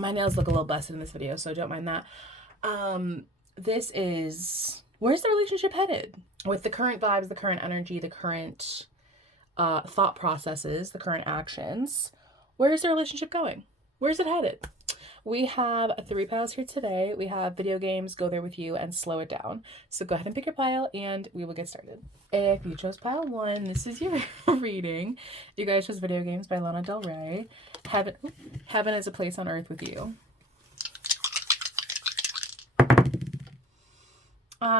My nails look a little busted in this video, so don't mind that. This is, where's the relationship headed? With the current vibes, the current energy, the current thought processes, the current actions, where is the relationship going? Where's it headed? We have 3 piles here today. We have video games, go there with you, and slow it down. So go ahead and pick your pile and we will get started. If you chose pile 1, this is your reading. You guys chose Video Games by Lana Del Rey. Heaven is a Place on Earth with You.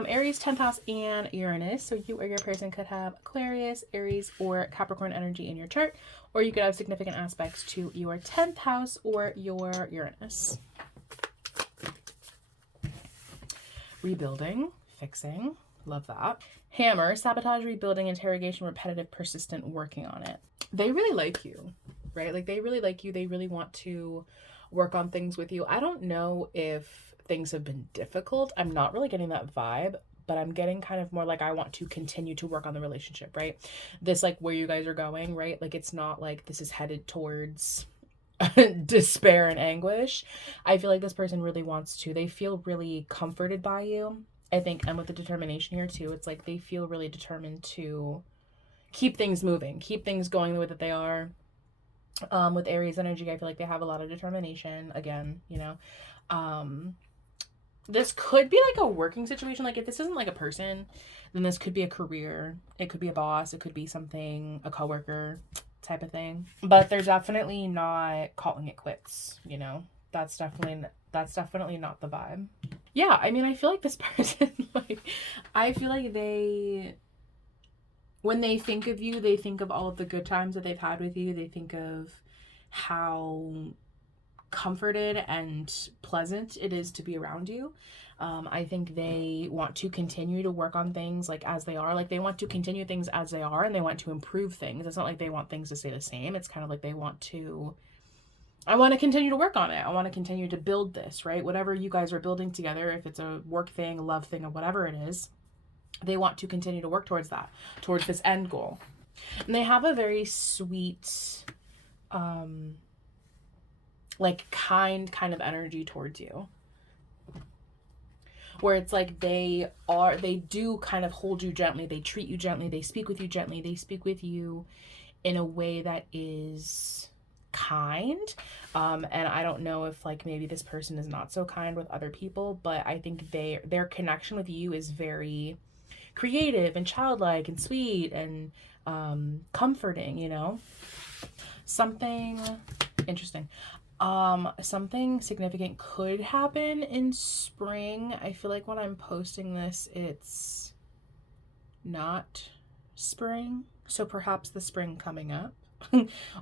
Aries, 10th house, and Uranus. So you or your person could have Aquarius, Aries, or Capricorn energy in your chart, or you could have significant aspects to your 10th house or your Uranus. Rebuilding, fixing, love that. Hammer, sabotage, rebuilding, interrogation, repetitive, persistent, working on it. They really like you, right? Like they really like you. They really want to work on things with you. I don't know if things have been difficult. I'm not really getting that vibe, but I'm getting kind of more like I want to continue to work on the relationship, right? This, like, where you guys are going, right? Like, it's not like this is headed towards despair and anguish. I feel like this person really wants to. They feel really comforted by you, I think, and with the determination here too, it's like they feel really determined to keep things moving, keep things going the way that they are. With Aries energy, I feel like they have a lot of determination. Again, you know, this could be like a working situation. Like if this isn't like a person, then this could be a career. It could be a boss. It could be something, a coworker type of thing. But they're definitely not calling it quits, you know? That's definitely not the vibe. Yeah, I mean, I feel like this person, like, I feel like when they think of you, they think of all of the good times that they've had with you. They think of how comforted and pleasant it is to be around you. I think they want to continue to work on things like as they are. Like they want to continue things as they are and they want to improve things. It's not like they want things to stay the same. It's kind of like I want to continue to work on it. I want to continue to build this, right? Whatever you guys are building together, if it's a work thing, a love thing, or whatever it is, they want to continue to work towards that, towards this end goal. And they have a very sweet, like kind of energy towards you, where it's like they do kind of hold you gently, they treat you gently, they speak with you gently, they speak with you in a way that is kind. And I don't know if like maybe this person is not so kind with other people, but I think their connection with you is very creative and childlike and sweet and comforting, you know? Something interesting. Something significant could happen in spring. I feel like when I'm posting this, it's not spring. So perhaps the spring coming up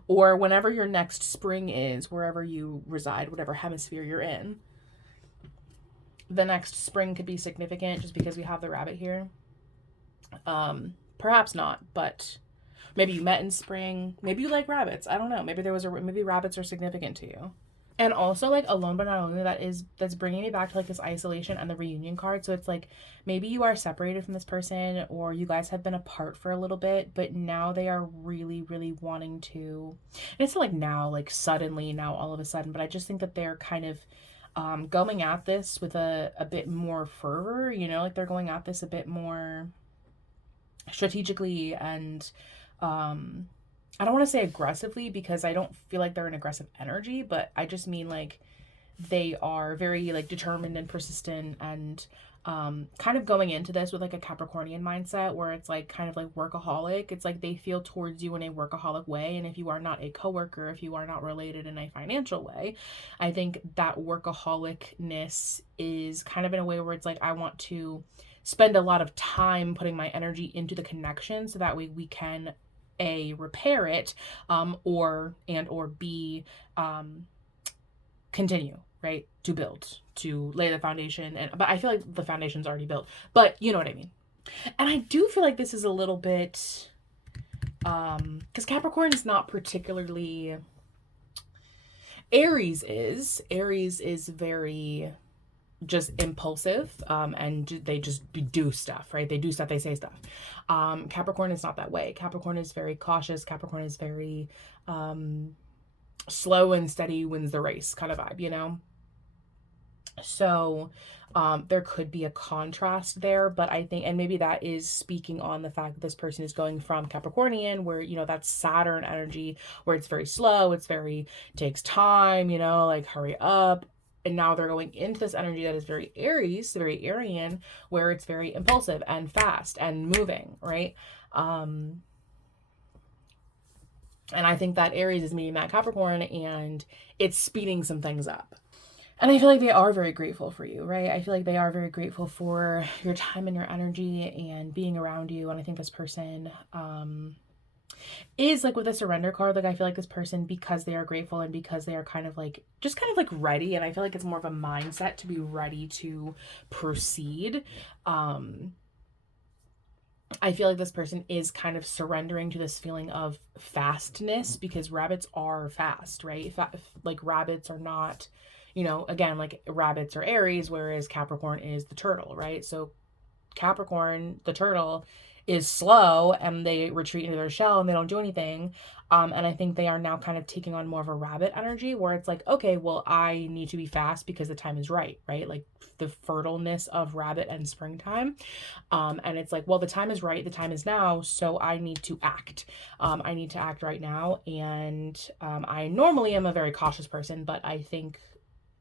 or whenever your next spring is, wherever you reside, whatever hemisphere you're in. The next spring could be significant just because we have the rabbit here. Perhaps not, but maybe you met in spring. Maybe you like rabbits. I don't know. Maybe rabbits are significant to you. And also like alone, but not only that's bringing me back to like this isolation and the reunion card. So it's like maybe you are separated from this person or you guys have been apart for a little bit, but now they are really, really wanting to, and it's not like now, like suddenly now all of a sudden, but I just think that they're kind of going at this with a bit more fervor, you know, like they're going at this a bit more strategically and I don't want to say aggressively because I don't feel like they're an aggressive energy, but I just mean like they are very like determined and persistent and kind of going into this with like a Capricornian mindset where it's like kind of like workaholic. It's like they feel towards you in a workaholic way. And if you are not a coworker, if you are not related in a financial way, I think that workaholicness is kind of in a way where it's like I want to spend a lot of time putting my energy into the connection so that way we can A, repair it, or B, continue, right? To build, to lay the foundation. But I feel like the foundation's already built, but you know what I mean. And I do feel like this is a little bit, because Capricorn is not particularly, Aries is very just impulsive, and they just do stuff, right? They do stuff, they say stuff. Capricorn is not that way. Capricorn is very cautious. Capricorn is very slow and steady wins the race kind of vibe, you know? So there could be a contrast there, but I think, and maybe that is speaking on the fact that this person is going from Capricornian, where, you know, that's Saturn energy, where it's very slow, it's very, takes time, you know, like hurry up. And now they're going into this energy that is very Aries, very Arian, where it's very impulsive and fast and moving, right? And I think that Aries is meeting that Capricorn and it's speeding some things up. And I feel like they are very grateful for you, right? I feel like they are very grateful for your time and your energy and being around you. And I think this person is like with a surrender card. Like I feel like this person, because they are grateful and because they are kind of like, just kind of like ready. And I feel like it's more of a mindset to be ready to proceed. I feel like this person is kind of surrendering to this feeling of fastness, because rabbits are fast, right? Like rabbits are not, you know, again, like rabbits are Aries, whereas Capricorn is the turtle, right? So Capricorn, the turtle, is slow and they retreat into their shell and they don't do anything. And I think they are now kind of taking on more of a rabbit energy, where it's like, okay, well, I need to be fast because the time is right, right? Like the fertileness of rabbit and springtime. And it's like, well, the time is right, the time is now, so I need to act. I need to act right now. And I normally am a very cautious person, but I think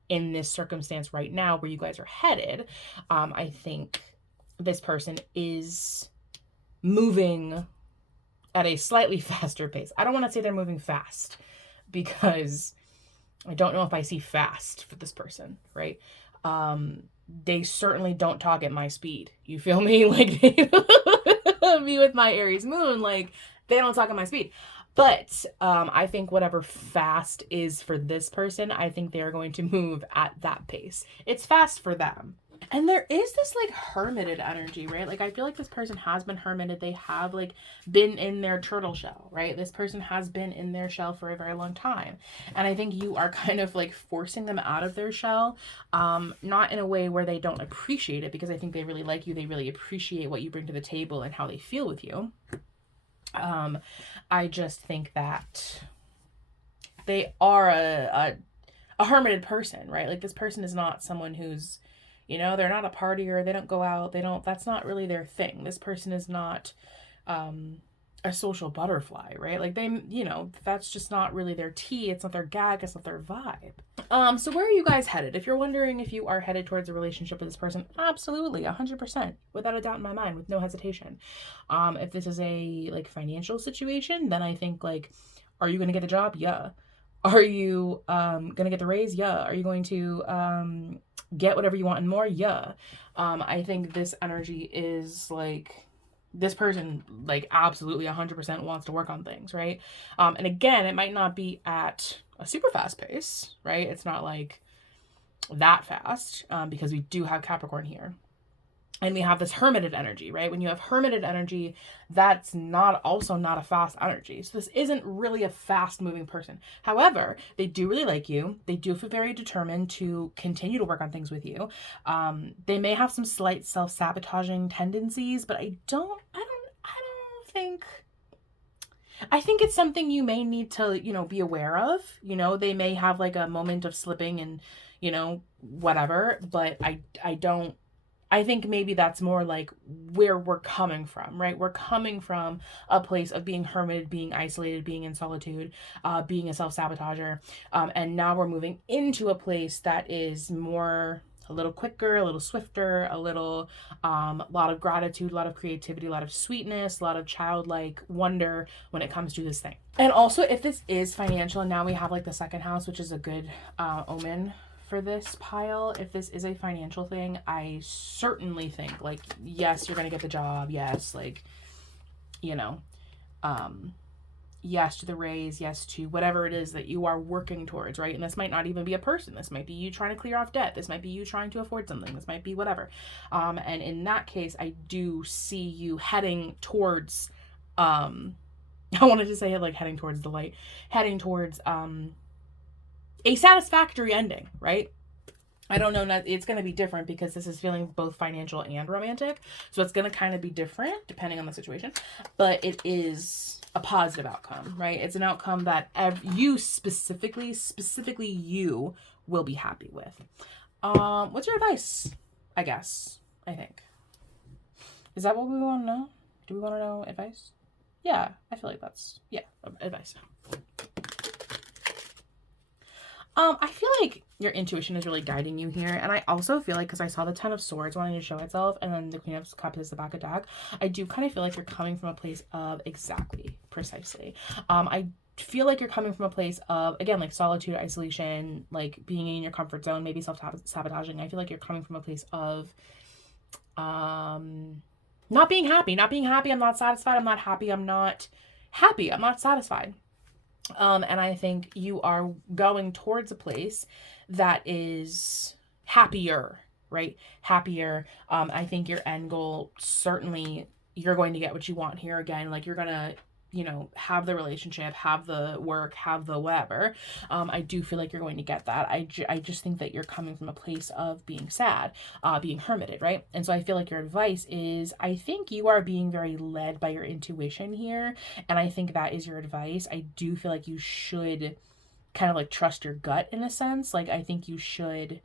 in this circumstance right now where you guys are headed, I think this person is moving at a slightly faster pace. I don't want to say they're moving fast, because I don't know if I see fast for this person, right? They certainly don't talk at my speed. You feel me? Like me with my Aries moon, like they don't talk at my speed. But I think whatever fast is for this person, I think they're going to move at that pace. It's fast for them. And there is this like hermited energy, right? Like I feel like this person has been hermited. They have like been in their turtle shell, right? This person has been in their shell for a very long time. And I think you are kind of like forcing them out of their shell, not in a way where they don't appreciate it, because I think they really like you. They really appreciate what you bring to the table and how they feel with you. I just think that they are a hermited person, right? Like this person is not someone who's, you know, they're not a partier. They don't go out. That's not really their thing. This person is not a social butterfly, right? Like they, you know, that's just not really their tea. It's not their gag. It's not their vibe. So where are you guys headed? If you're wondering if you are headed towards a relationship with this person, absolutely, 100%, without a doubt in my mind, with no hesitation. If this is a like financial situation, then I think like, are you going to get the job? Yeah. Are you going to get the raise? Yeah. Are you going to get whatever you want and more? Yeah. I think this energy is like, this person like absolutely 100% wants to work on things, right? And again, it might not be at a super fast pace, right? It's not like that fast, because we do have Capricorn here. And we have this hermited energy, right? When you have hermited energy, that's also not a fast energy. So this isn't really a fast moving person. However, they do really like you. They do feel very determined to continue to work on things with you. They may have some slight self-sabotaging tendencies, but I think it's something you may need to, you know, be aware of. You know, they may have like a moment of slipping and, you know, whatever, but I think maybe that's more like where we're coming from, right? We're coming from a place of being hermited, being isolated, being in solitude, being a self-sabotager. And now we're moving into a place that is more, a little quicker, a little swifter, a lot of gratitude, a lot of creativity, a lot of sweetness, a lot of childlike wonder when it comes to this thing. And also, if this is financial, and now we have like the second house, which is a good omen for this pile. If this is a financial thing, I certainly think like, yes, you're gonna get the job. Yes, like, you know, yes to the raise, yes to whatever it is that you are working towards, right? And this might not even be a person. This might be you trying to clear off debt. This might be you trying to afford something. This might be whatever. And in that case, I do see you heading towards, I wanted to say it like heading towards the light, heading towards, a satisfactory ending, right? I don't know, it's going to be different because this is feeling both financial and romantic. So it's going to kind of be different depending on the situation. But it is a positive outcome, right? It's an outcome that you specifically you will be happy with. What's your advice? I guess. I think. Is that what we want to know? Do we want to know advice? Yeah, I feel like that's, yeah, advice. I feel like your intuition is really guiding you here. And I also feel like, because I saw the Ten of Swords wanting to show itself, and then the Queen of Cups is the back of deck, I do kind of feel like you're coming from a place of precisely. I feel like you're coming from a place of, again, like solitude, isolation, like being in your comfort zone, maybe self-sabotaging. I feel like you're coming from a place of not being happy. I'm not satisfied. I'm not happy. I'm not happy. I'm not satisfied. And I think you are going towards a place that is happier, right? Happier. I think your end goal, certainly you're going to get what you want here again. Like you're going to, have the relationship, have the work, have the whatever. I do feel like you're going to get that. I just think that you're coming from a place of being sad, being hermited, right? And so I feel like your advice is, I think you are being very led by your intuition here. And I think that is your advice. I do feel like you should kind of like trust your gut in a sense. Like I think you should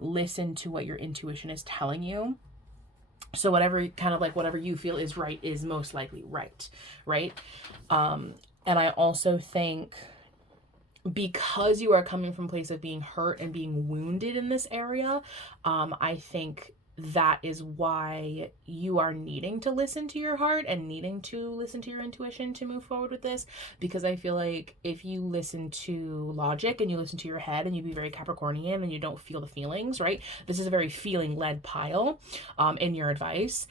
listen to what your intuition is telling you. So whatever you feel is right is most likely right. And I also think because you are coming from a place of being hurt and being wounded in this area, I think that is why you are needing to listen to your heart and needing to listen to your intuition to move forward with this. Because I feel like if you listen to logic and you listen to your head and you be very Capricornian and you don't feel the feelings, right? This is a very feeling-led pile in your advice.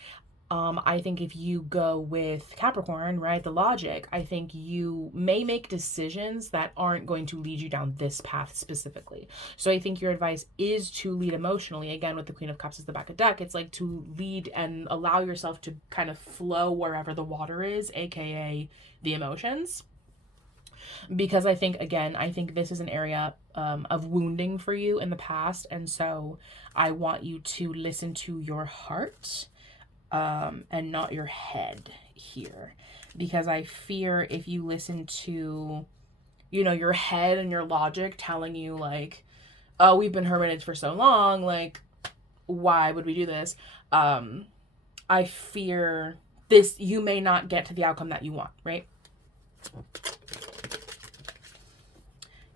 I think if you go with Capricorn, right, the logic, I think you may make decisions that aren't going to lead you down this path specifically. So I think your advice is to lead emotionally. Again, with the Queen of Cups as the back of deck, it's like to lead and allow yourself to kind of flow wherever the water is, aka the emotions. Because I think this is an area of wounding for you in the past. And so I want you to listen to your heart and not your head here, because I fear if you listen to, your head and your logic telling you like, oh, we've been hermited for so long, like, why would we do this? I fear this, you may not get to the outcome that you want, right?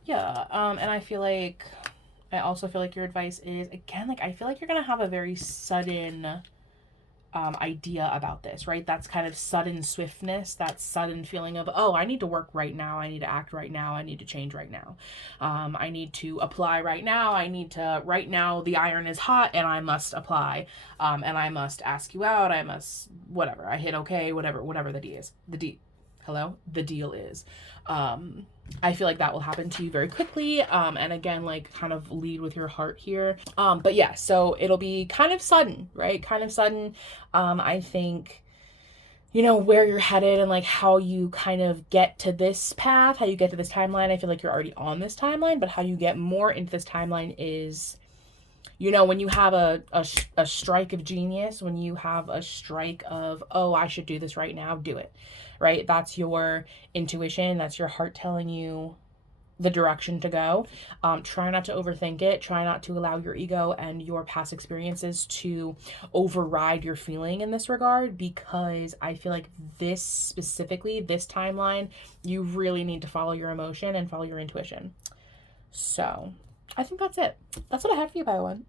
Yeah, and I also feel like your advice is, again, like, I feel like you're gonna have a very sudden idea about this, right? That's kind of sudden swiftness, that sudden feeling of, oh, I need to work right now, I need to act right now, I need to change right now, I need to apply right now, right now the iron is hot and I must apply, and I must ask you out, I must, whatever, I hit okay, whatever the deal is. I feel like that will happen to you very quickly. And again, like kind of lead with your heart here. But yeah, so it'll be kind of sudden, right? Kind of sudden. I think, where you're headed and like how you kind of get to this path, how you get to this timeline. I feel like you're already on this timeline, but how you get more into this timeline is, when you have a strike of genius, when you have a strike of, oh, I should do this right now, do it, right? That's your intuition. That's your heart telling you the direction to go. Try not to overthink it. Try not to allow your ego and your past experiences to override your feeling in this regard, because I feel like this timeline, you really need to follow your emotion and follow your intuition. So I think that's it. That's what I have for you, by one.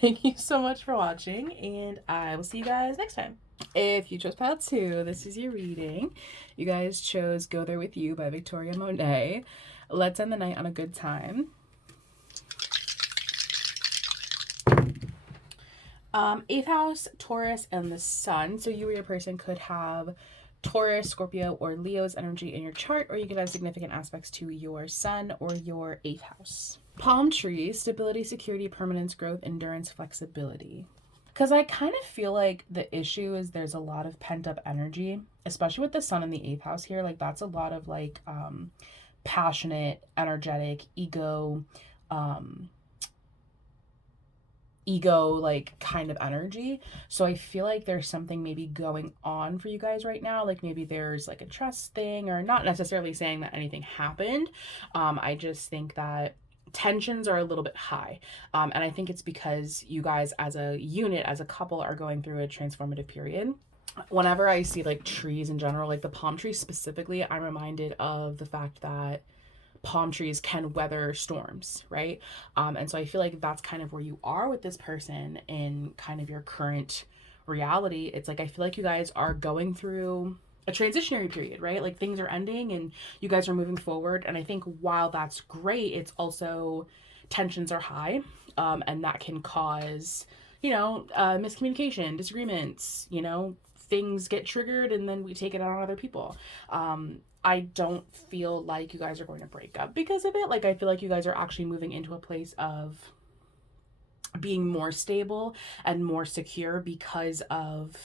Thank you so much for watching, and I will see you guys next time. If you chose pile 2, this is your reading. You guys chose Go There With You by Victoria Monet. Let's end the night on a good time. 8th house, Taurus, and the Sun. So you or your person could have Taurus, Scorpio, or Leo's energy in your chart, or you could have significant aspects to your Sun or your 8th house. Palm tree, stability, security, permanence, growth, endurance, flexibility. Because I kind of feel like the issue is there's a lot of pent-up energy, especially with the Sun in the 8th house here. Like that's a lot of like passionate, energetic, ego, ego like kind of energy. So I feel like there's something maybe going on for you guys right now. Like maybe there's like a trust thing, or not necessarily saying that anything happened. I just think that tensions are a little bit high. And I think it's because you guys as a unit, as a couple, are going through a transformative period. Whenever I see like trees in general, like the palm tree specifically, I'm reminded of the fact that palm trees can weather storms, right? And so I feel like that's kind of where you are with this person in kind of your current reality. It's like I feel like you guys are going through a transitionary period, right? Like things are ending and you guys are moving forward. And I think while that's great, it's also tensions are high, and that can cause, miscommunication, disagreements, things get triggered and then we take it out on other people. I don't feel like you guys are going to break up because of it. Like, I feel like you guys are actually moving into a place of being more stable and more secure because of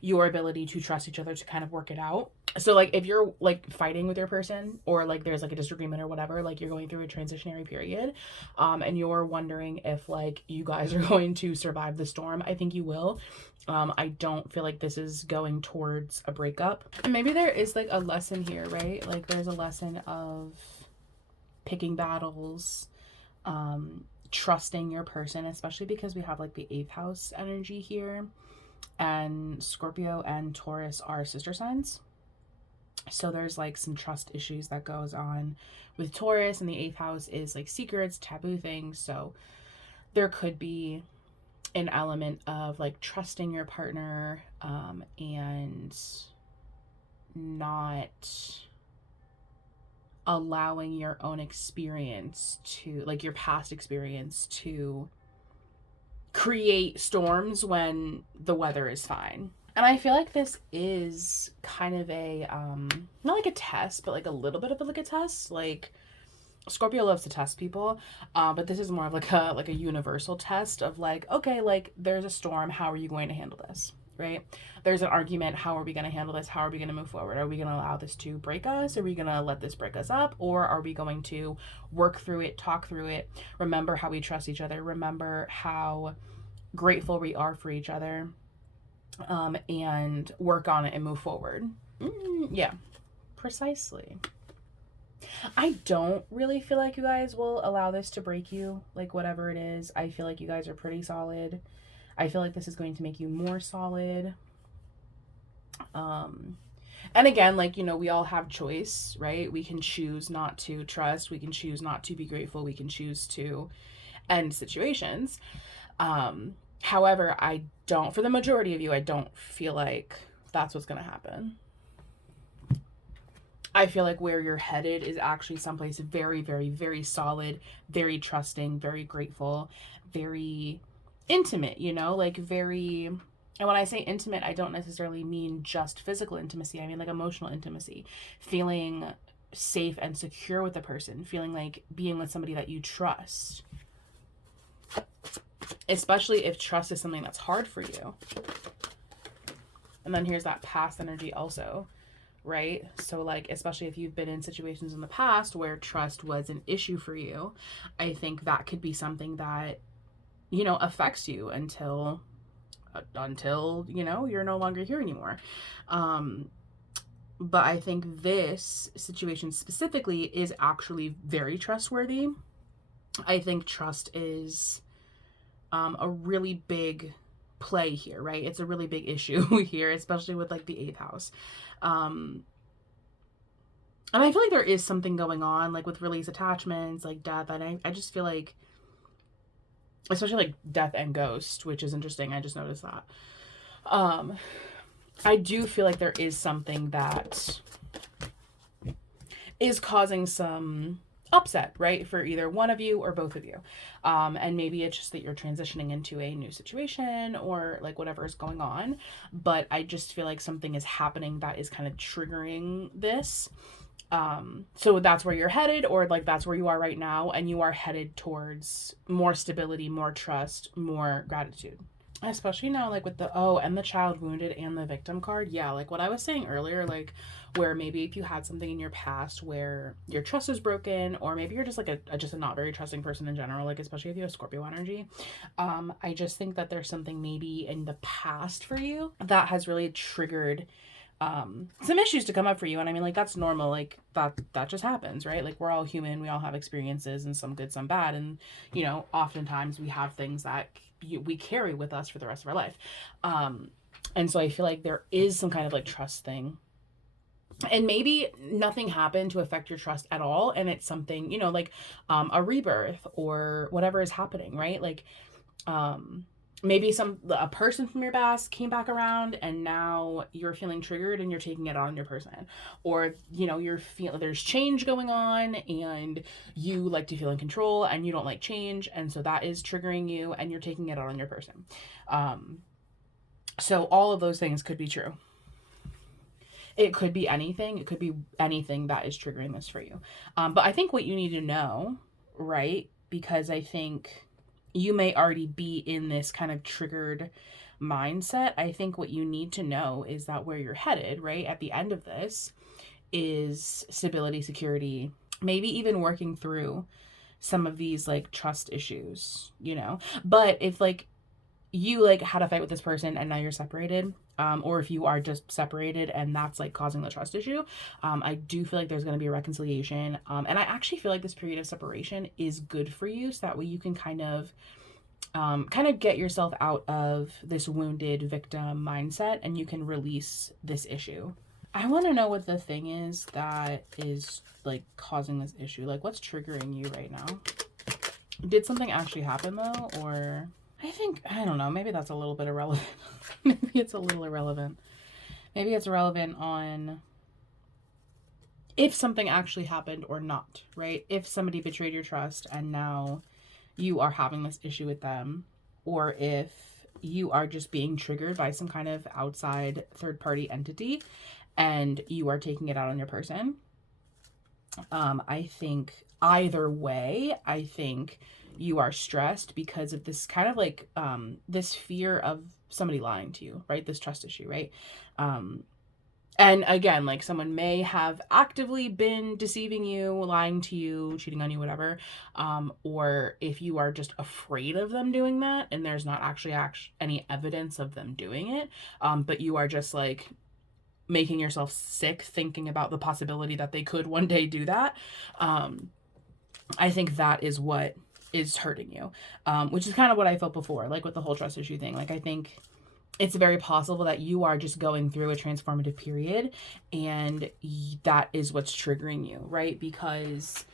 your ability to trust each other to kind of work it out. So like if you're like fighting with your person, or like there's like a disagreement or whatever, like you're going through a transitionary period, and you're wondering if like you guys are going to survive the storm, I think you will. I don't feel like this is going towards a breakup. And maybe there is like a lesson here, right? Like there's a lesson of picking battles, trusting your person, especially because we have like the 8th house energy here, and Scorpio and Taurus are sister signs. So there's like some trust issues that goes on with Taurus, and the 8th house is like secrets, taboo things. So there could be an element of like trusting your partner, and not allowing your own experience to, like your past experience, to create storms when the weather is fine. And I feel like this is kind of a not like a test, but like a little bit of like a test. Like Scorpio loves to test people, but this is more of like a universal test of like, okay, like there's a storm, how are you going to handle this? Right? There's an argument, how are we going to handle this? How are we going to move forward? Are we going to allow this to break us? Are we going to let this break us up? Or are we going to work through it, talk through it, remember how we trust each other, remember how grateful we are for each other, and work on it and move forward? Yeah, precisely. I don't really feel like you guys will allow this to break you, like whatever it is. I feel like you guys are pretty solid. I feel like this is going to make you more solid. And again, like, we all have choice, right? We can choose not to trust. We can choose not to be grateful. We can choose to end situations. However, for the majority of you, I don't feel like that's what's going to happen. I feel like where you're headed is actually someplace very, very, very solid, very trusting, very grateful, very intimate, like very. And when I say intimate, I don't necessarily mean just physical intimacy. I mean like emotional intimacy, feeling safe and secure with the person, feeling like being with somebody that you trust, especially if trust is something that's hard for you. And then here's that past energy also, right? So like, especially if you've been in situations in the past where trust was an issue for you, I think that could be something that, affects you until you're no longer here anymore. But I think this situation specifically is actually very trustworthy. I think trust is a really big play here, right? It's a really big issue here, especially with like the 8th house. And I feel like there is something going on, like with release attachments, like death. And I just feel like, especially like death and ghost, which is interesting. I just noticed that. I do feel like there is something that is causing some upset, right? For either one of you or both of you. And maybe it's just that you're transitioning into a new situation or like whatever is going on. But I just feel like something is happening that is kind of triggering this. So that's where you're headed, or like that's where you are right now, and you are headed towards more stability, more trust, more gratitude. Especially now, like with the and the child wounded and the victim card. Yeah, like what I was saying earlier, like where maybe if you had something in your past where your trust is broken, or maybe you're just like just a not very trusting person in general, like especially if you have Scorpio energy. I just think that there's something maybe in the past for you that has really triggered some issues to come up for you. And I mean, like, that's normal. Like, that just happens, right? Like, we're all human. We all have experiences, and some good, some bad. And, oftentimes we have things that we carry with us for the rest of our life. And so I feel like there is some kind of like trust thing. And maybe nothing happened to affect your trust at all. And it's something, like a rebirth or whatever is happening, right? Like, maybe a person from your past came back around and now you're feeling triggered and you're taking it on your person, or you're feeling there's change going on and you like to feel in control and you don't like change, and so that is triggering you and you're taking it out on your person. So all of those things could be true. It could be anything. It could be anything that is triggering this for you. But I think what you need to know, right? Because I think you may already be in this kind of triggered mindset. I think what you need to know is that where you're headed, right, at the end of this is stability, security, maybe even working through some of these like trust issues, But if like you like had a fight with this person and now you're separated, or if you are just separated and that's like causing the trust issue, I do feel like there's going to be a reconciliation, and I actually feel like this period of separation is good for you, so that way you can kind of get yourself out of this wounded victim mindset and you can release this issue. I want to know what the thing is that is like causing this issue. Like, what's triggering you right now? Did something actually happen though, or I don't know, maybe that's a little bit irrelevant. Maybe it's a little irrelevant. Maybe it's irrelevant on if something actually happened or not, right? If somebody betrayed your trust and now you are having this issue with them, or if you are just being triggered by some kind of outside third party entity and you are taking it out on your person. I think either way, I think you are stressed because of this kind of like this fear of somebody lying to you, right? This trust issue, right? And again, like someone may have actively been deceiving you, lying to you, cheating on you, whatever. Or if you are just afraid of them doing that and there's not actually any evidence of them doing it, but you are just like making yourself sick thinking about the possibility that they could one day do that. I think that is what is hurting you, which is kind of what I felt before, like with the whole trust issue thing. Like, I think it's very possible that you are just going through a transformative period and that is what's triggering you, right? Because,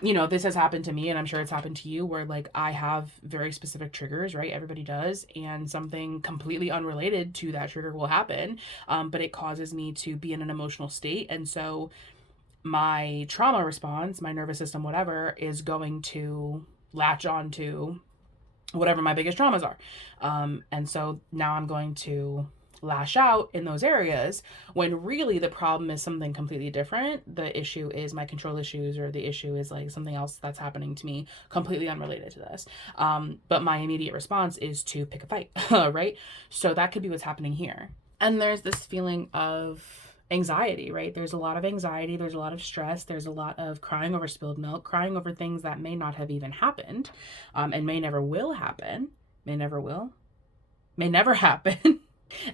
this has happened to me and I'm sure it's happened to you where like I have very specific triggers, right? Everybody does. And something completely unrelated to that trigger will happen. But it causes me to be in an emotional state. And so my trauma response, my nervous system, whatever, is going to latch on to whatever my biggest traumas are. And so now I'm going to lash out in those areas when really the problem is something completely different. The issue is my control issues, or the issue is like something else that's happening to me completely unrelated to this. But my immediate response is to pick a fight, right? So that could be what's happening here. And there's this feeling of anxiety, right? There's a lot of anxiety, there's a lot of stress, there's a lot of crying over spilled milk, crying over things that may not have even happened, and may never will happen, may never happen.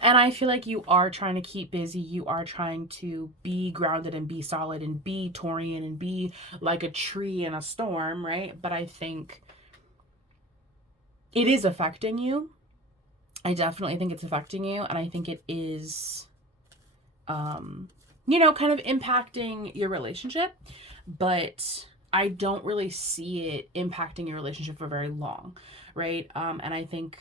And I feel like you are trying to keep busy, you are trying to be grounded and be solid and be Taurian and be like a tree in a storm, right? But I think it is affecting you. I definitely think it's affecting you, and I think it is kind of impacting your relationship, but I don't really see it impacting your relationship for very long, right? And I think,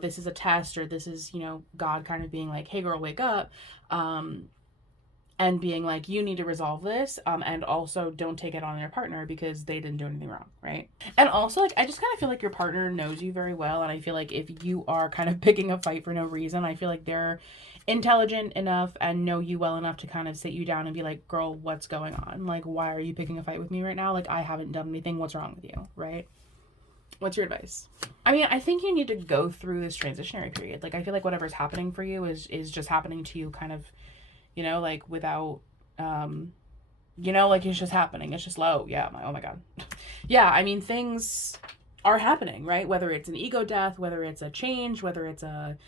this is a test, or this is, God kind of being like, hey girl, wake up, and being like, you need to resolve this, and also don't take it on your partner because they didn't do anything wrong, right? And also, like, I just kind of feel like your partner knows you very well, and I feel like if you are kind of picking a fight for no reason, I feel like they're intelligent enough and know you well enough to kind of sit you down and be like, girl, what's going on? Like, why are you picking a fight with me right now? Like, I haven't done anything. What's wrong with you, right? What's your advice? I mean, I think you need to go through this transitionary period. Like, I feel like whatever's happening for you is just happening to you kind of, like without, like it's just happening. It's just low. Yeah. Oh my God. Yeah. I mean, things are happening, right? Whether it's an ego death, whether it's a change, whether it's a,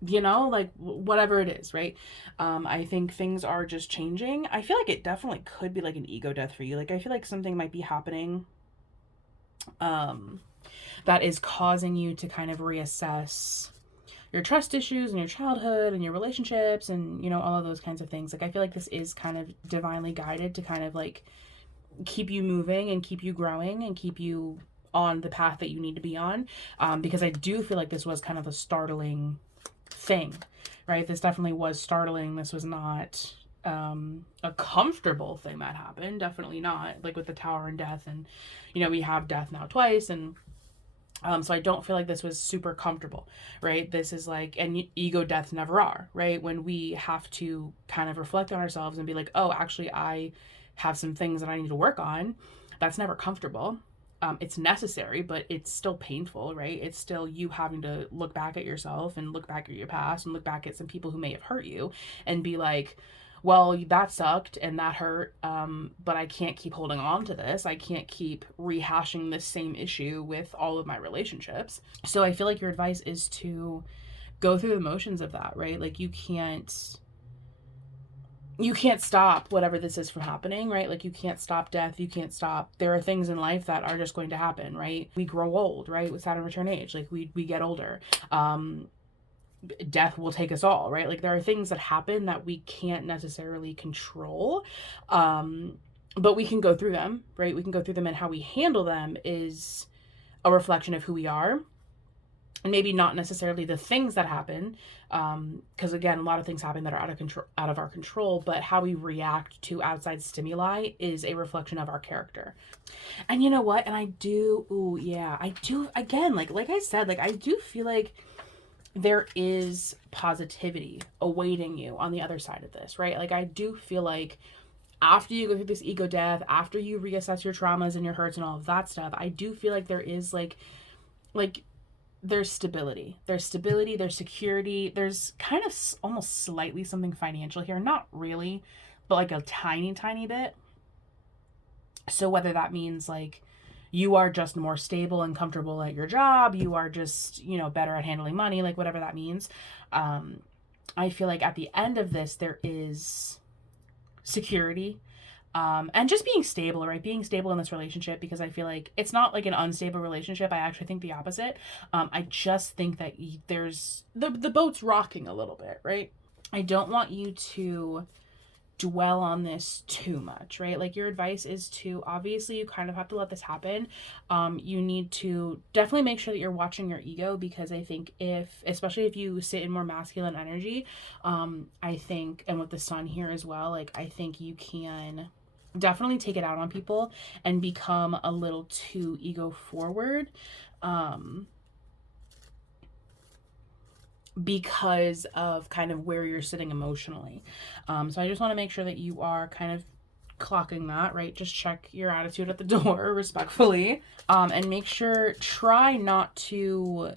like whatever it is, right? I think things are just changing. I feel like it definitely could be like an ego death for you. Like, I feel like something might be happening that is causing you to kind of reassess your trust issues and your childhood and your relationships and, all of those kinds of things. Like, I feel like this is kind of divinely guided to kind of like keep you moving and keep you growing and keep you on the path that you need to be on. Because I do feel like this was kind of a startling thing, right? This definitely was startling. This was not a comfortable thing that happened. Definitely not, like with the tower and death, and we have death now twice, and so I don't feel like this was super comfortable, right? This is like, and ego deaths never are, right? When we have to kind of reflect on ourselves and be like, oh, actually I have some things that I need to work on. That's never comfortable. It's necessary, but it's still painful, right? It's still you having to look back at yourself and look back at your past and look back at some people who may have hurt you and be like, well, that sucked and that hurt, but I can't keep holding on to this. I can't keep rehashing this same issue with all of my relationships. So I feel like your advice is to go through the motions of that, right? Like you can't stop whatever this is from happening, right? Like you can't stop death. You can't stop. There are things in life that are just going to happen, right? We grow old, right? With Saturn return age, like we get older. Death will take us all, right? Like there are things that happen that we can't necessarily control. But we can go through them, right? We can go through them, and how we handle them is a reflection of who we are. And maybe not necessarily the things that happen, because again, a lot of things happen that are out of our control. But how we react to outside stimuli is a reflection of our character. And you know what? And I do again, like I said, like I do feel like there is positivity awaiting you on the other side of this, right? Like I do feel like after you go through this ego death, after you reassess your traumas and your hurts and all of that stuff, I do feel like there is like there's stability. There's security. There's kind of almost slightly something financial here. Not really, but like a tiny, tiny bit. So whether that means like you are just more stable and comfortable at your job, you are just, better at handling money, like whatever that means. I feel like at the end of this, there is security. And just being stable, right? Being stable in this relationship, because I feel like it's not like an unstable relationship. I actually think the opposite. I just think that there's the boat's rocking a little bit, right? I don't want you to dwell on this too much, right? Like your advice is to, obviously you kind of have to let this happen. You need to definitely make sure that you're watching your ego, because I think especially if you sit in more masculine energy, I think, and with the sun here as well, like I think you can definitely take it out on people and become a little too ego forward. Because of kind of where you're sitting emotionally. So I just want to make sure that you are kind of clocking that, right? Just check your attitude at the door respectfully. And make sure, try not to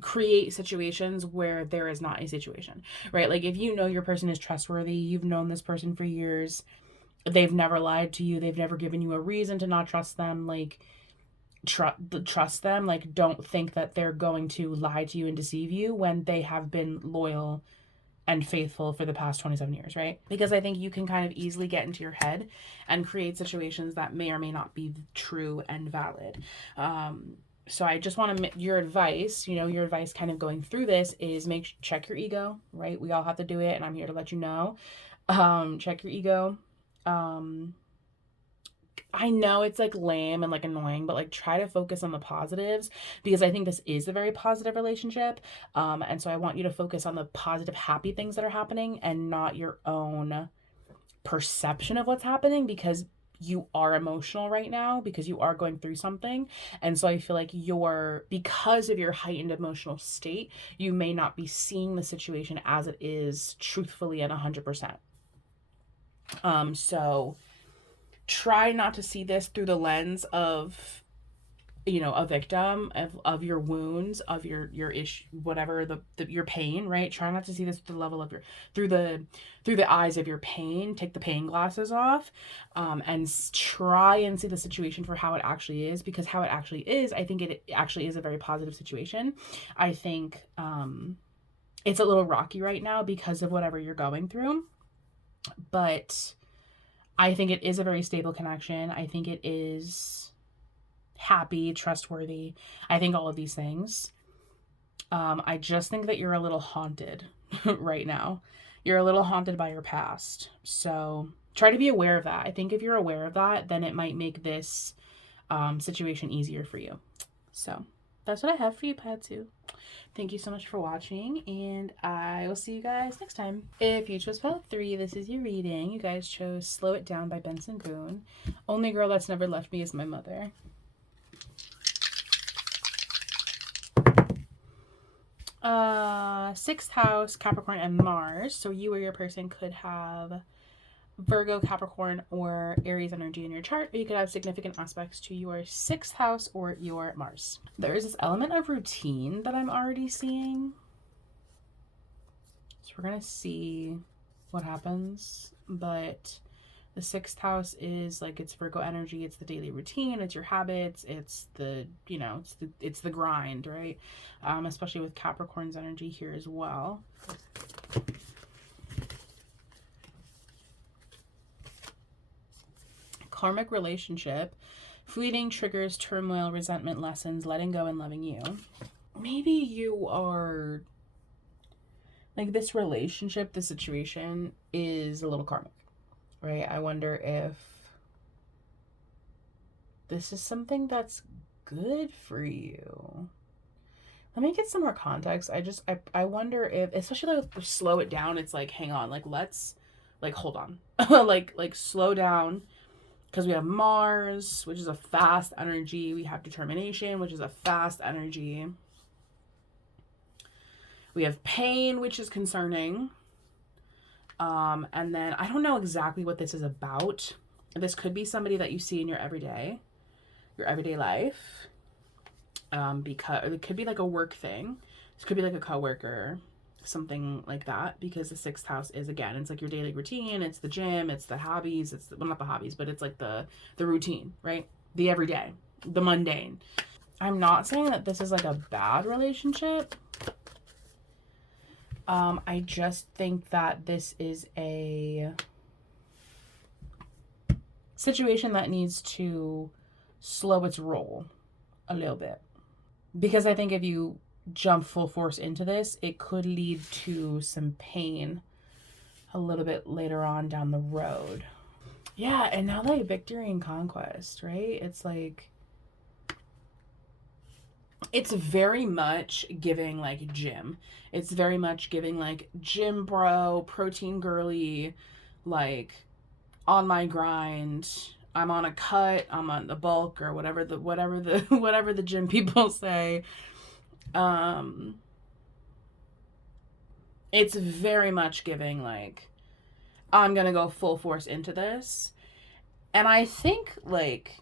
create situations where there is not a situation, right? Like if you know your person is trustworthy, you've known this person for years, they've never lied to you, they've never given you a reason to not trust them, like trust them. Like don't think that they're going to lie to you and deceive you when they have been loyal and faithful for the past 27 years, right? Because I think you can kind of easily get into your head and create situations that may or may not be true and valid. So I just want to, your advice kind of going through this is check your ego, right? We all have to do it, and I'm here to let you know. Check your ego. I know it's like lame and like annoying, but like try to focus on the positives, because I think this is a very positive relationship. And so I want you to focus on the positive, happy things that are happening and not your own perception of what's happening, because you are emotional right now, because you are going through something. And so I feel like because of your heightened emotional state, you may not be seeing the situation as it is truthfully and 100%. So try not to see this through the lens of, you know, a victim of your wounds, of your issue, whatever your pain, right? Try not to see this through the level of your, through the eyes of your pain. Take the pain glasses off, and try and see the situation for how it actually is, because how it actually is, I think it actually is a very positive situation. I think it's a little rocky right now because of whatever you're going through, but I think it is a very stable connection. I think it is happy, trustworthy. I think all of these things. I just think that you're a little haunted right now. You're a little haunted by your past. So try to be aware of that. I think if you're aware of that, then it might make this situation easier for you. So that's what I have for you, Patu. Thank you so much for watching, and I will see you guys next time. If you chose pile 3, this is your reading. You guys chose Slow It Down by Benson Boone. Only girl that's never left me is my mother. Sixth house, Capricorn, and Mars. So you or your person could have Virgo, Capricorn, or Aries energy in your chart, or you could have significant aspects to your sixth house or your Mars. There is this element of routine that I'm already seeing. So we're going to see what happens, but the sixth house is like, it's Virgo energy, it's the daily routine, it's your habits, it's the, you know, it's the grind, right? Especially with Capricorn's energy here as well. Karmic relationship, fleeting triggers, turmoil, resentment, lessons, letting go, and loving you. Maybe you are like, this relationship, this situation is a little karmic, right? I wonder if this is something that's good for you. Let me get some more context. I wonder if, especially like Slow It Down, it's like, hang on, like, let's, like, hold on. like slow down. Because we have Mars, which is a fast energy. We have determination, which is a fast energy. We have pain, which is concerning. And then I don't know exactly what this is about. This could be somebody that you see in your everyday life. Because it could be like a work thing. This could be like a coworker, something like that, because the sixth house is, again, it's like your daily routine, it's the gym, it's the hobbies, it's the, well, not the hobbies, but it's like the routine, right? The everyday, the mundane. I'm not saying that this is like a bad relationship. I just think that this is a situation that needs to slow its roll a little bit, because I think if you jump full force into this, it could lead to some pain a little bit later on down the road. Yeah, and now like victory and conquest, right? It's like, it's very much giving like gym. It's very much giving like gym bro, protein girly, like on my grind. I'm on a cut, I'm on the bulk, or whatever the gym people say. It's very much giving like, I'm gonna go full force into this. And I think like,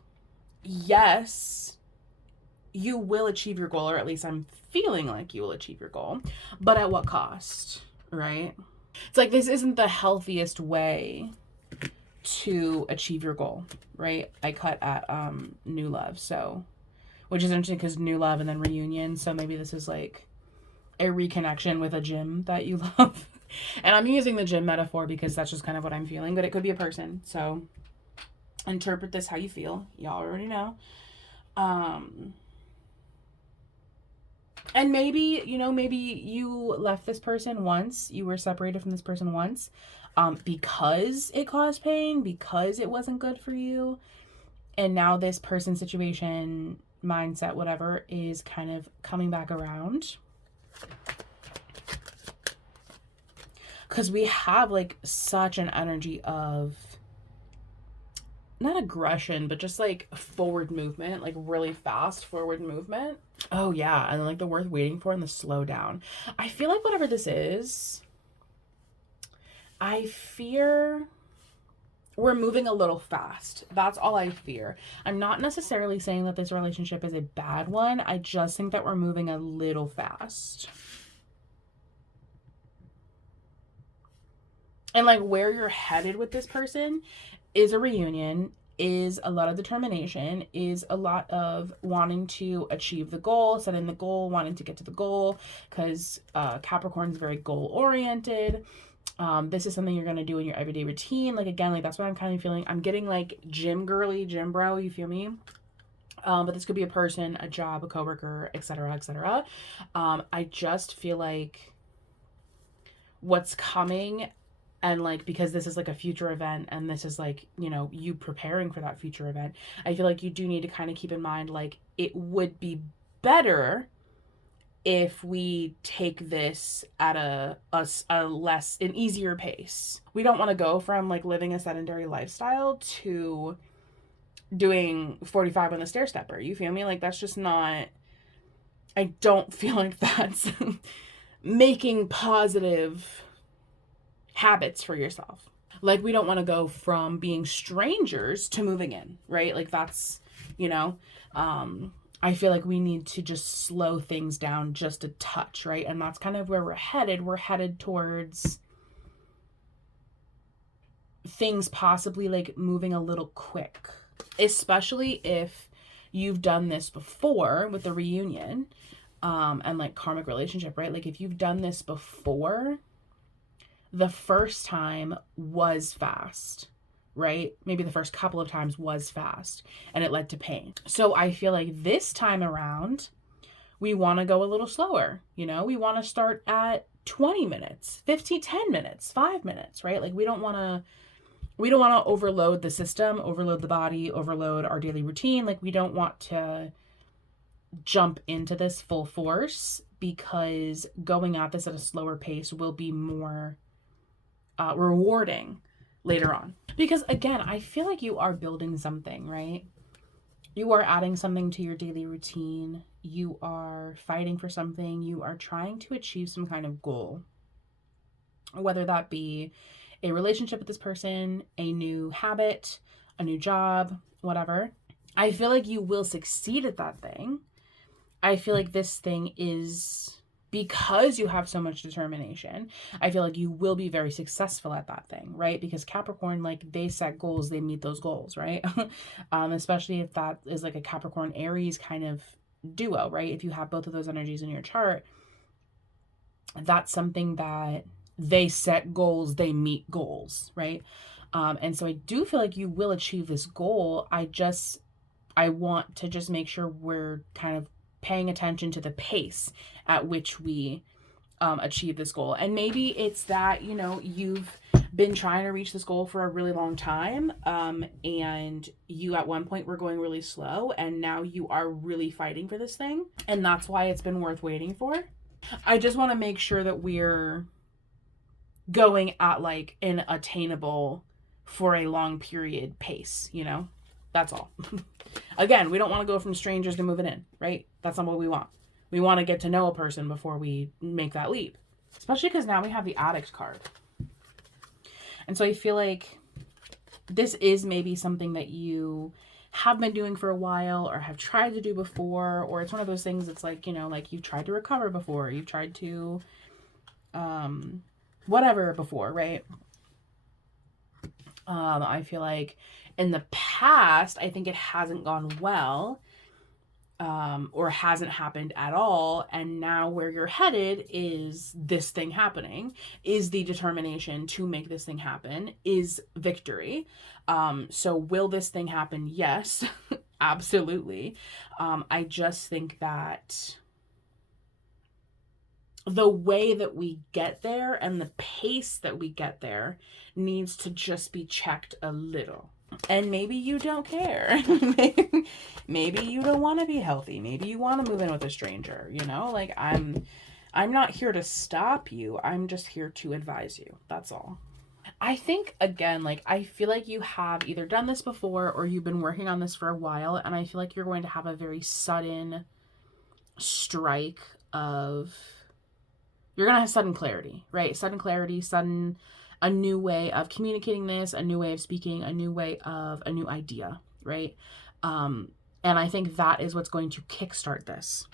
yes, you will achieve your goal, or at least I'm feeling like you will achieve your goal, but at what cost, right? It's like, this isn't the healthiest way to achieve your goal, right? I cut at new love, so, which is interesting because new love and then reunion, so maybe this is like a reconnection with a gym that you love. And I'm using the gym metaphor because that's just kind of what I'm feeling, but it could be a person, so interpret this how you feel. Y'all already know. And maybe, you know, maybe you left this person once, you were separated from this person once, because it caused pain, because it wasn't good for you. And now this person, situation, mindset, whatever, is kind of coming back around. Because we have like such an energy of, not aggression, but just like forward movement, like really fast forward movement. Oh yeah, and like the worth waiting for and the slow down. I feel like whatever this is, I fear we're moving a little fast. That's all I fear. I'm not necessarily saying that this relationship is a bad one. I just think that we're moving a little fast. And like where you're headed with this person is a reunion, is a lot of determination, is a lot of wanting to achieve the goal, setting the goal, wanting to get to the goal, because Capricorn is very goal oriented. This is something you're going to do in your everyday routine. Like, again, like that's what I'm kind of feeling. I'm getting like gym girly, gym bro, you feel me? But this could be a person, a job, a coworker, etc., etc. I just feel like what's coming, and like because this is like a future event and this is like, you know, you preparing for that future event, I feel like you do need to kind of keep in mind like it would be better if we take this at a less, an easier pace. We don't want to go from like living a sedentary lifestyle to doing 45 on the stair stepper, you feel me? Like that's just not, I don't feel like that's making positive habits for yourself. Like we don't want to go from being strangers to moving in, right? Like that's, you know, I feel like we need to just slow things down just a touch, right? And that's kind of where we're headed. We're headed towards things possibly like moving a little quick, especially if you've done this before with the reunion, and like karmic relationship, right? Like if you've done this before, the first time was fast, right? Maybe the first couple of times was fast and it led to pain. So I feel like this time around, we want to go a little slower. You know, we want to start at 20 minutes, 15, 10 minutes, 5 minutes, right? Like we don't want to overload the system, overload the body, overload our daily routine. Like we don't want to jump into this full force, because going at this at a slower pace will be more rewarding later on. Because again, I feel like you are building something, right? You are adding something to your daily routine. You are fighting for something. You are trying to achieve some kind of goal, whether that be a relationship with this person, a new habit, a new job, whatever. I feel like you will succeed at that thing. I feel like this thing is, because you have so much determination, I feel like you will be very successful at that thing, right? Because Capricorn, like they set goals, they meet those goals, right? Especially if that is like a Capricorn Aries kind of duo, right? If you have both of those energies in your chart, that's something that they set goals, they meet goals, right? And so I do feel like you will achieve this goal. I want to just make sure we're kind of paying attention to the pace at which we achieve this goal. And maybe it's that, you know, you've been trying to reach this goal for a really long time, and you at one point were going really slow, and now you are really fighting for this thing, and that's why it's been worth waiting for. I just want to make sure that we're going at like an attainable for a long period pace, you know? That's all. Again, we don't want to go from strangers to moving in, right? That's not what we want. We want to get to know a person before we make that leap. Especially because now we have the addict card. And so I feel like this is maybe something that you have been doing for a while or have tried to do before, or it's one of those things that's like, you know, like you've tried to recover before, you've tried to whatever before, right? I feel like in the past, I think it hasn't gone well, or hasn't happened at all. And now where you're headed is this thing happening, is the determination to make this thing happen, is victory. So will this thing happen? Yes, absolutely. I just think that the way that we get there and the pace that we get there needs to just be checked a little. And maybe you don't care. Maybe you don't want to be healthy. Maybe you want to move in with a stranger, you know? Like I'm not here to stop you. I'm just here to advise you. That's all. I think again, like I feel like you have either done this before or you've been working on this for a while, and I feel like you're going to have a very sudden strike of, you're going to have sudden clarity, right? Sudden clarity, sudden a new way of communicating this, a new way of speaking, a new idea, right? And I think that is what's going to kickstart this.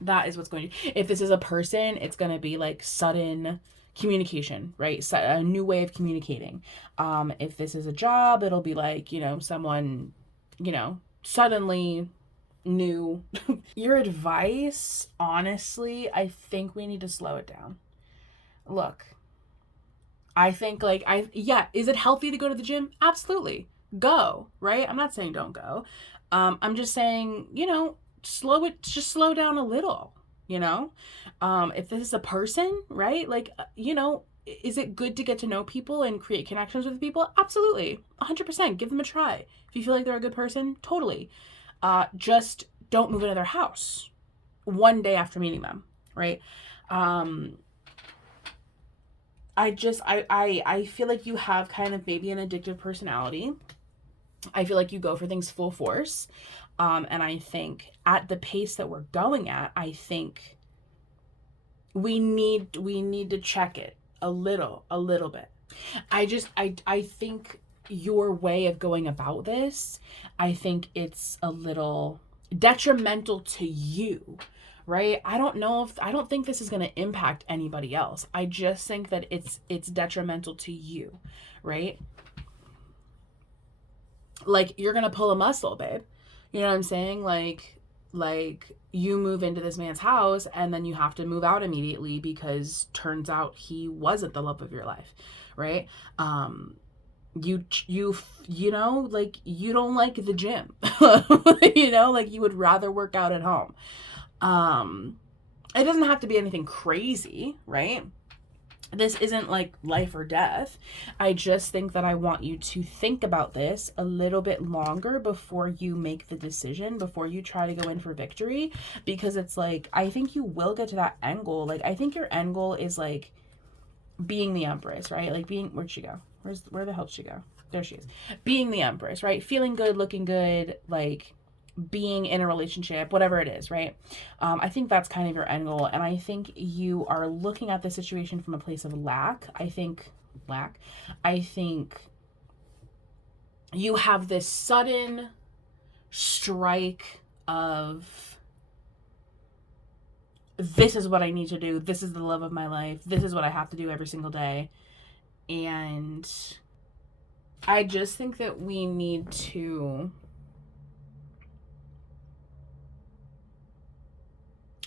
That is what's going to, if this is a person, it's going to be like sudden communication, right? A new way of communicating. If this is a job, it'll be like, someone, suddenly new. Your advice, honestly, I think we need to slow it down. Look, I think is it healthy to go to the gym? Absolutely. Go, right? I'm not saying don't go. I'm just saying, slow down a little, if this is a person, right? Is it good to get to know people and create connections with people? Absolutely. 100%. Give them a try. If you feel like they're a good person, totally. Just don't move into their house one day after meeting them, right? I feel like you have kind of maybe an addictive personality. I feel like you go for things full force. And I think at the pace that we're going at, I think we need to check it a little bit. I think your way of going about this, I think it's a little detrimental to you, right? I don't think this is going to impact anybody else. I just think that it's detrimental to you, right? Like, you're going to pull a muscle, babe. You know what I'm saying? Like you move into this man's house and then you have to move out immediately because turns out he wasn't the love of your life, right? You don't like the gym. You would rather work out at home. It doesn't have to be anything crazy, right? This isn't like life or death. I just think that I want you to think about this a little bit longer before you make the decision, before you try to go in for victory, because it's like, I think you will get to that end goal. Like, I think your end goal is like being the Empress, right? Like where'd she go? Where the hell did she go? There she is. Being the Empress, right? Feeling good, looking good, like being in a relationship, whatever it is, right? I think that's kind of your end goal. And I think you are looking at the situation from a place of lack. I think you have this sudden strike of, this is what I need to do. This is the love of my life. This is what I have to do every single day. And I just think that we need to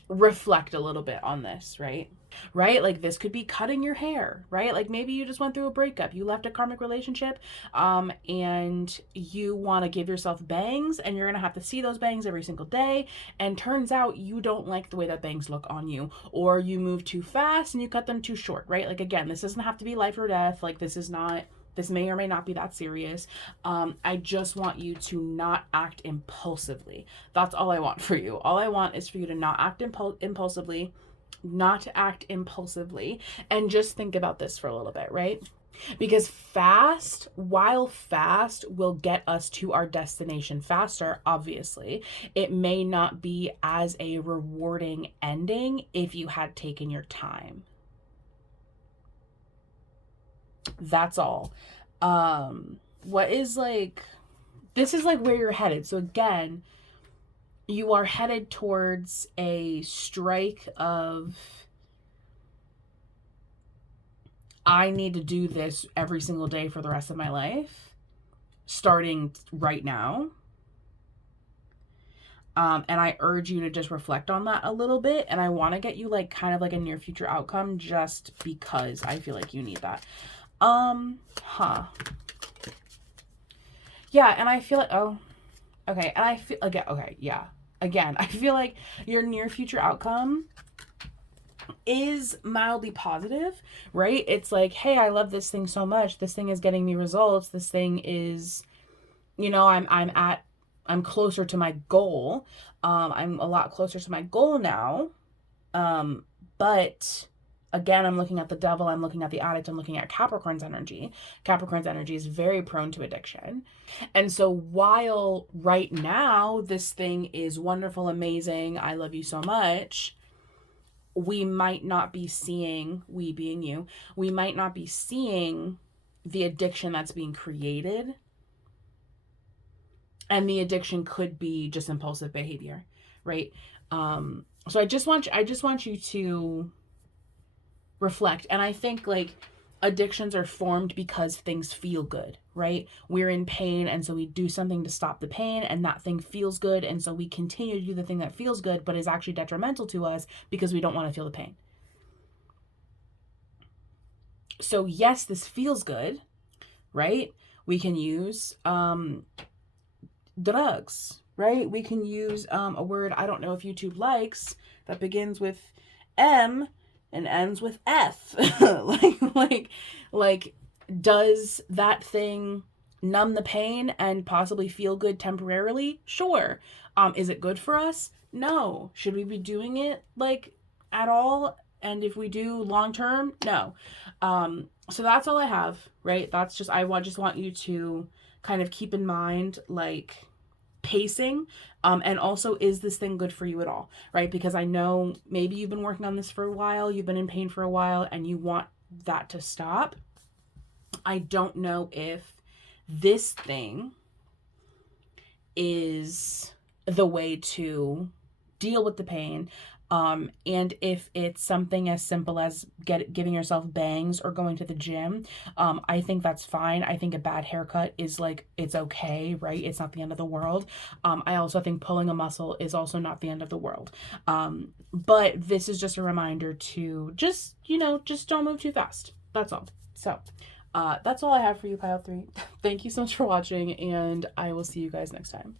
reflect a little bit on this, right? Like, this could be cutting your hair, right? Like, maybe you just went through a breakup, you left a karmic relationship, and you want to give yourself bangs, and you're gonna have to see those bangs every single day, and turns out you don't like the way that bangs look on you, or you move too fast and you cut them too short, right? Like, again, this doesn't have to be life or death. Like, this may or may not be that serious. I just want you to not act impulsively. That's all I want for you. All I want is for you to not act impulsively, and just think about this for a little bit, right? Because while fast will get us to our destination faster, obviously, it may not be as a rewarding ending if you had taken your time. That's all. This is like where you're headed. So again, you are headed towards a strike of, I need to do this every single day for the rest of my life, starting right now. And I urge you to just reflect on that a little bit. And I want to get you like kind of like a near future outcome, just because I feel like you need that. Yeah, and I feel like, okay, and I feel, again, I feel like your near future outcome is mildly positive, right? It's like, hey, I love this thing so much. This thing is getting me results. This thing is, I'm closer to my goal. I'm a lot closer to my goal now. But again, I'm looking at the devil, I'm looking at the addict, I'm looking at Capricorn's energy. Capricorn's energy is very prone to addiction. And so while right now this thing is wonderful, amazing, I love you so much, we might not be seeing, we being you, we might not be seeing the addiction that's being created. And the addiction could be just impulsive behavior, right? So I just want you to reflect. And I think like addictions are formed because things feel good, right? We're in pain, and so we do something to stop the pain, and that thing feels good, and so we continue to do the thing that feels good but is actually detrimental to us because we don't want to feel the pain. So yes, this feels good, right? We can use drugs, right? We can use a word I don't know if YouTube likes that begins with M and ends with F. like does that thing numb the pain and possibly feel good temporarily? Sure. Is it good for us? No. Should we be doing it like at all? And if we do long term, no. So that's all I have, right? That's just just want you to kind of keep in mind like pacing, and also, is this thing good for you at all, right? Because I know maybe you've been working on this for a while, you've been in pain for a while, and you want that to stop. I don't know if this thing is the way to deal with the pain. And if it's something as simple as giving yourself bangs or going to the gym, I think that's fine. I think a bad haircut is like, it's okay, right? It's not the end of the world. I also think pulling a muscle is also not the end of the world. But this is just a reminder to just don't move too fast. That's all. So, that's all I have for you, Pile 3. Thank you so much for watching, and I will see you guys next time.